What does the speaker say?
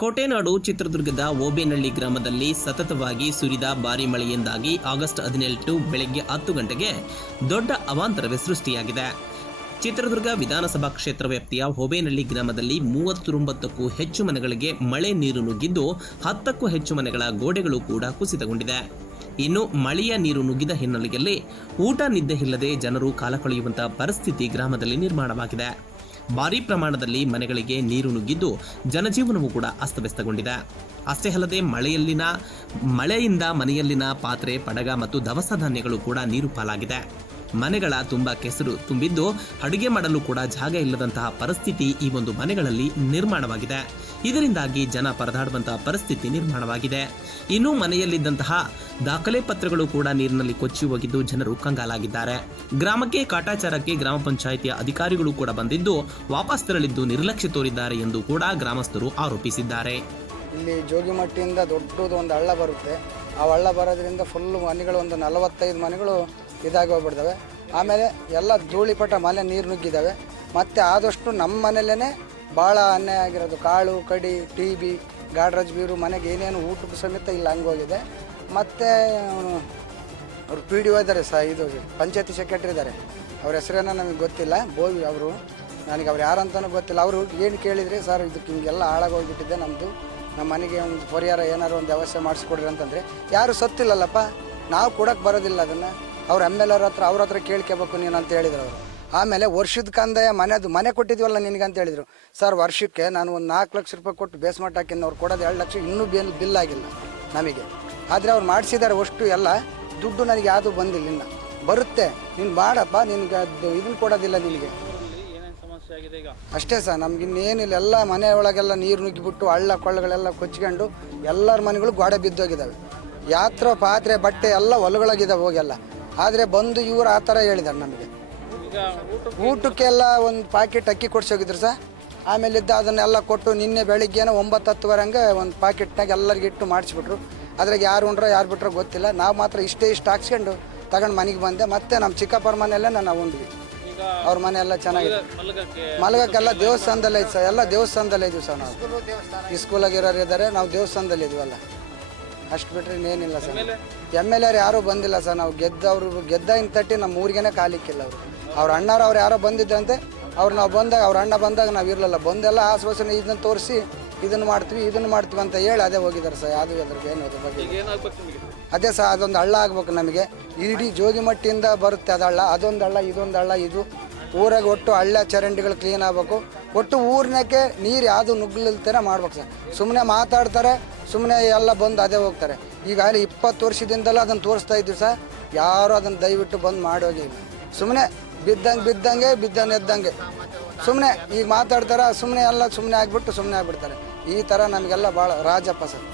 ಕೋಟೆನಾಡು ಚಿತ್ರದುರ್ಗದ ಓಬೇನಹಳ್ಳಿ ಗ್ರಾಮದಲ್ಲಿ ಸತತವಾಗಿ ಸುರಿದ ಭಾರೀ ಮಳೆಯಿಂದಾಗಿ ಆಗಸ್ಟ್ 17 ಬೆಳಗ್ಗೆ 10 ಗಂಟೆಗೆ ದೊಡ್ಡ ಅವಾಂತರವೇ ಸೃಷ್ಟಿಯಾಗಿದೆ. ಚಿತ್ರದುರ್ಗ ವಿಧಾನಸಭಾ ಕ್ಷೇತ್ರ ವ್ಯಾಪ್ತಿಯ ಓಬೇನಹಳ್ಳಿ ಗ್ರಾಮದಲ್ಲಿ 39ಕ್ಕೂ ಹೆಚ್ಚು ಮನೆಗಳಿಗೆ ಮಳೆ ನೀರು ನುಗ್ಗಿದ್ದು 10ಕ್ಕೂ ಹೆಚ್ಚು ಮನೆಗಳ ಗೋಡೆಗಳು ಕೂಡ ಕುಸಿತಗೊಂಡಿದೆ. ಇನ್ನು ಮಳೆಯ ನೀರು ನುಗ್ಗಿದ ಹಿನ್ನೆಲೆಯಲ್ಲಿ ಊಟ ನಿದ್ದೆ ಇಲ್ಲದೆ ಜನರು ಕಾಲ ಕಳೆಯುವಂತಹ ಪರಿಸ್ಥಿತಿ ಗ್ರಾಮದಲ್ಲಿ ನಿರ್ಮಾಣವಾಗಿದೆ. ಭಾರೀ ಪ್ರಮಾಣದಲ್ಲಿ ಮನೆಗಳಿಗೆ ನೀರು ನುಗ್ಗಿದ್ದು ಜನಜೀವನವೂ ಕೂಡ ಅಸ್ತವ್ಯಸ್ತಗೊಂಡಿದೆ. ಅಷ್ಟೇ ಅಲ್ಲದೆ ಮಳೆಯಿಂದ ಮನೆಯಲ್ಲಿನ ಪಾತ್ರೆ, ಪಡಗ ಮತ್ತು ದವಸ ಧಾನ್ಯಗಳು ಕೂಡ ನೀರು ಪಾಲಾಗಿದೆ. ಮನೆಗಳ ತುಂಬ ಕೆಸರು ತುಂಬಿದ್ದು ಅಡುಗೆ ಮಾಡಲು ಕೂಡ ಜಾಗ ಇಲ್ಲದಂತಹ ಪರಿಸ್ಥಿತಿ ಈ ಒಂದು ಮನೆಗಳಲ್ಲಿ ನಿರ್ಮಾಣವಾಗಿದೆ. ಇದರಿಂದಾಗಿ ಜನ ಪರದಾಡುವಂತಹ ಪರಿಸ್ಥಿತಿ ನಿರ್ಮಾಣವಾಗಿದೆ. ಇನ್ನು ಮನೆಯಲ್ಲಿದ್ದಂತಹ ದಾಖಲೆ ಪತ್ರಗಳು ಕೂಡ ನೀರಿನಲ್ಲಿ ಕೊಚ್ಚಿ ಹೋಗಿದ್ದು ಜನರು ಕಂಗಾಲಾಗಿದ್ದಾರೆ. ಗ್ರಾಮಕ್ಕೆ ಕಾಟಾಚಾರಕ್ಕೆ ಗ್ರಾಮ ಪಂಚಾಯಿತಿಯ ಅಧಿಕಾರಿಗಳು ಕೂಡ ಬಂದಿದ್ದು ವಾಪಸ್ ತೆರಳಿದ್ದು ನಿರ್ಲಕ್ಷ್ಯ ತೋರಿದ್ದಾರೆ ಎಂದು ಕೂಡ ಗ್ರಾಮಸ್ಥರು ಆರೋಪಿಸಿದ್ದಾರೆ. ಇಲ್ಲಿ ಜೋಗಿಮಟ್ಟಿಯಿಂದ ದೊಡ್ಡದು ಒಂದು ಹಳ್ಳ ಬರುತ್ತೆ. ಆ ಹಳ್ಳ ಬರೋದ್ರಿಂದ ಫುಲ್ಲು ಮನೆಗಳು ಒಂದು 45 ಮನೆಗಳು ಇದಾಗಿ ಹೋಗ್ಬಿಡ್ತವೆ. ಆಮೇಲೆ ಎಲ್ಲ ಧೂಳಿಪಟ ಮನೆ ನೀರು ನುಗ್ಗಿದ್ದಾವೆ. ಮತ್ತು ಆದಷ್ಟು ನಮ್ಮ ಮನೆಯಲ್ಲೇ ಭಾಳ ಅನ್ಯಾಯ ಆಗಿರೋದು. ಕಾಳು ಕಡಿ, ಟಿ.ಬಿ, ಗಾಡ್ರಜ್ ಬೀರು ಮನೆಗೆ ಏನೇನು ಊಟಕ್ಕೂ ಸಮೇತ ಇಲ್ಲ ಹಂಗೋಗಿದೆ. ಮತ್ತು ಅವರು PDO ಇದ್ದಾರೆ ಇದು ಪಂಚಾಯತಿ ಸೆಕ್ರೆಟರಿ ಇದ್ದಾರೆ. ಅವ್ರ ಹೆಸರೇನೋ ನಮಗೆ ಗೊತ್ತಿಲ್ಲ, ಬೋವಿ ಅವರು. ನನಗೆ ಅವ್ರು ಯಾರಂತನೂ ಗೊತ್ತಿಲ್ಲ. ಅವರು ಏನು ಕೇಳಿದರೆ, ಸರ್ ಇದಕ್ಕೆ ಹಿಂಗೆಲ್ಲ ಹಾಳಾಗೋಗ್ಬಿಟ್ಟಿದೆ ನಮ್ಮದು, ನಮ್ಮ ಮನೆಗೆ ಒಂದು ಪರಿಹಾರ ಏನಾದ್ರು ಒಂದು ವ್ಯವಸ್ಥೆ ಮಾಡಿಸ್ಕೊಡ್ರಿ ಅಂತಂದರೆ ಯಾರು ಸತ್ತಿಲ್ಲಲ್ಲಪ್ಪ, ನಾವು ಕೊಡೋಕ್ಕೆ ಬರೋದಿಲ್ಲ ಅದನ್ನು. ಅವ್ರ MLA ಅವ್ರ ಹತ್ರ ಕೇಳ್ಕೋಬೇಕು ನೀನು ಅಂತ ಹೇಳಿದ್ರು ಅವರು. ಆಮೇಲೆ ವರ್ಷದ ಕಂದಾಯ ಮನೆ ಕೊಟ್ಟಿದ್ವಲ್ಲ ನಿನಗೆ ಅಂತ ಹೇಳಿದರು. ಸರ್ ವರ್ಷಕ್ಕೆ ನಾನು ಒಂದು 4 ಲಕ್ಷ ರೂಪಾಯಿ ಕೊಟ್ಟು ಬೇಸ್ಮೆಂಟ್ ಹಾಕಿದ್ದು, ಅವ್ರು ಕೊಡೋದು 2 ಲಕ್ಷ ಇನ್ನೂ ಬಿಲ್ ಆಗಿಲ್ಲ ನಮಗೆ. ಆದರೆ ಅವ್ರು ಮಾಡಿಸಿದ್ದಾರೆ ಅಷ್ಟು ಎಲ್ಲ ದುಡ್ಡು ನನಗೆ ಯಾವುದೂ ಬಂದಿಲ್ಲ. ಇನ್ನು ಬರುತ್ತೆ, ನೀನು ಮಾಡಪ್ಪ, ನಿನಗೆ ಅದು ಇದನ್ನು ಕೊಡೋದಿಲ್ಲ ನಿನಗೆ. ಅಷ್ಟೇ ಸರ್, ನಮ್ಗೆ ಇನ್ನೇನಿಲ್ಲ. ಎಲ್ಲ ಮನೆ ಒಳಗೆಲ್ಲ ನೀರು ನುಗ್ಗಿಬಿಟ್ಟು ಹಳ್ಳ ಕೊಳ್ಳಗಳೆಲ್ಲ ಕೊಚ್ಕೊಂಡು ಎಲ್ಲರ ಮನೆಗಳು ಗೋಡೆ ಬಿದ್ದೋಗಿದ್ದಾವೆ. ಪಾತ್ರೆ ಬಟ್ಟೆ ಎಲ್ಲ ಹೊಲಗಳಾಗಿದ್ದಾವೆ ಹೋಗೆಲ್ಲ. ಆದರೆ ಬಂದು ಇವರು ಆ ಥರ ಹೇಳಿದ್ದಾರೆ ನಮಗೆ. ಊಟಕ್ಕೆಲ್ಲ ಒಂದು ಪ್ಯಾಕೆಟ್ ಅಕ್ಕಿ ಕೊಡ್ಸೋಗಿದ್ರು ಸರ್. ಆಮೇಲಿದ್ದ ಅದನ್ನೆಲ್ಲ ಕೊಟ್ಟು ನಿನ್ನೆ ಬೆಳಿಗ್ಗೆನ 9-10 ಹಂಗೆ ಒಂದು ಪ್ಯಾಕೆಟ್ನಾಗ ಎಲ್ಲರಿಗೆ ಇಟ್ಟು ಮಾಡಿಸ್ಬಿಟ್ರು. ಅದ್ರಾಗ ಯಾರು ಉಂಡ್ರೋ ಯಾರು ಬಿಟ್ರೋ ಗೊತ್ತಿಲ್ಲ. ನಾವು ಮಾತ್ರ ಇಷ್ಟು ಹಾಕ್ಸ್ಕೊಂಡು ತಗೊಂಡು ಮನೆಗೆ ಬಂದೆ. ಮತ್ತೆ ನಮ್ಮ ಚಿಕ್ಕಪ್ಪರ ಮನೆಯಲ್ಲೇ ನಾವು ಉಂಡ್ವಿ. ಅವ್ರ ಮನೆ ಎಲ್ಲ ಚೆನ್ನಾಗಿದೆ. ಮಲಗಕ್ಕೆಲ್ಲ ದೇವಸ್ಥಾನದಲ್ಲೇ ಐತೆ ಸರ್. ಎಲ್ಲ ದೇವಸ್ಥಾನದಲ್ಲೇ ಇದ್ವಿ ಸರ್. ನಾವು ಸ್ಕೂಲಾಗಿರೋರು ಇದ್ದಾರೆ, ನಾವು ದೇವಸ್ಥಾನದಲ್ಲಿ ಇದ್ವಲ್ಲ. ಅಷ್ಟು ಬಿಟ್ಟರೆ ಇನ್ನೇನಿಲ್ಲ ಸರ್. MLA ಯಾರೂ ಬಂದಿಲ್ಲ ಸರ್. ನಾವು ಗೆದ್ದ ತಟ್ಟಿ ನಮ್ಮ ಊರಿಗೇನೆ ಕಾಲಿಕ್ಕಿಲ್ಲ ಅವರು. ಅವ್ರ ಅಣ್ಣವ್ರು ಅವ್ರು ಯಾರೋ ಬಂದಿದ್ರಂತೆ. ಅವ್ರು ನಾವು ಬಂದಾಗ, ಅವ್ರ ಅಣ್ಣ ಬಂದಾಗ ನಾವು ಇರಲಿಲ್ಲ. ಬಂದೆಲ್ಲ ಆಶ್ವಾಸನೆ ಇದನ್ನು ತೋರಿಸಿ ಇದನ್ನು ಮಾಡ್ತೀವಿ ಅಂತ ಹೇಳಿ ಅದೇ ಹೋಗಿದ್ದಾರೆ ಸರ್. ಯಾವುದು ಅದ್ರಿಗೆ ಏನು ಅದ್ರ ಬಗ್ಗೆ ಅದೇ ಸರ್, ಅದೊಂದು ಹಳ್ಳ ಆಗ್ಬೇಕು ನಮಗೆ. ಇಡೀ ಜೋಗಿಮಟ್ಟಿಯಿಂದ ಬರುತ್ತೆ ಅದು ಹಳ್ಳ. ಅದೊಂದು ಹಳ್ಳ, ಇದೊಂದು ಹಳ್ಳ. ಇದು ಊರಾಗ ಒಟ್ಟು ಹಳ್ಳ ಚರಂಡಿಗಳು ಕ್ಲೀನ್ ಆಗಬೇಕು. ಒಟ್ಟು ಊರಿನಕ್ಕೆ ನೀರು ಯಾವುದು ನುಗ್ಗಲ್ತಾನೆ ಮಾಡ್ಬೇಕು ಸರ್. ಸುಮ್ಮನೆ ಮಾತಾಡ್ತಾರೆ, ಸುಮ್ಮನೆ ಎಲ್ಲ ಬಂದು ಅದೇ ಹೋಗ್ತಾರೆ. ಈಗಾಗಲೇ 20 ವರ್ಷದಿಂದಲೂ ಅದನ್ನು ತೋರಿಸ್ತಾ ಇದ್ವಿ ಸರ್. ಯಾರು ಅದನ್ನು ದಯವಿಟ್ಟು ಬಂದು ಮಾಡೋಗಿ ಇಲ್ಲ. ಸುಮ್ಮನೆ ಬಿದ್ದಂಗೆ ಸುಮ್ಮನೆ ಈಗ ಮಾತಾಡ್ತಾರೆ. ಸುಮ್ಮನೆ ಎಲ್ಲ ಸುಮ್ಮನೆ ಆಗಿಬಿಡ್ತಾರೆ. ಈ ಥರ ನಮಗೆಲ್ಲ ಭಾಳ ರಾಜಪ್ಪ ಸರ್.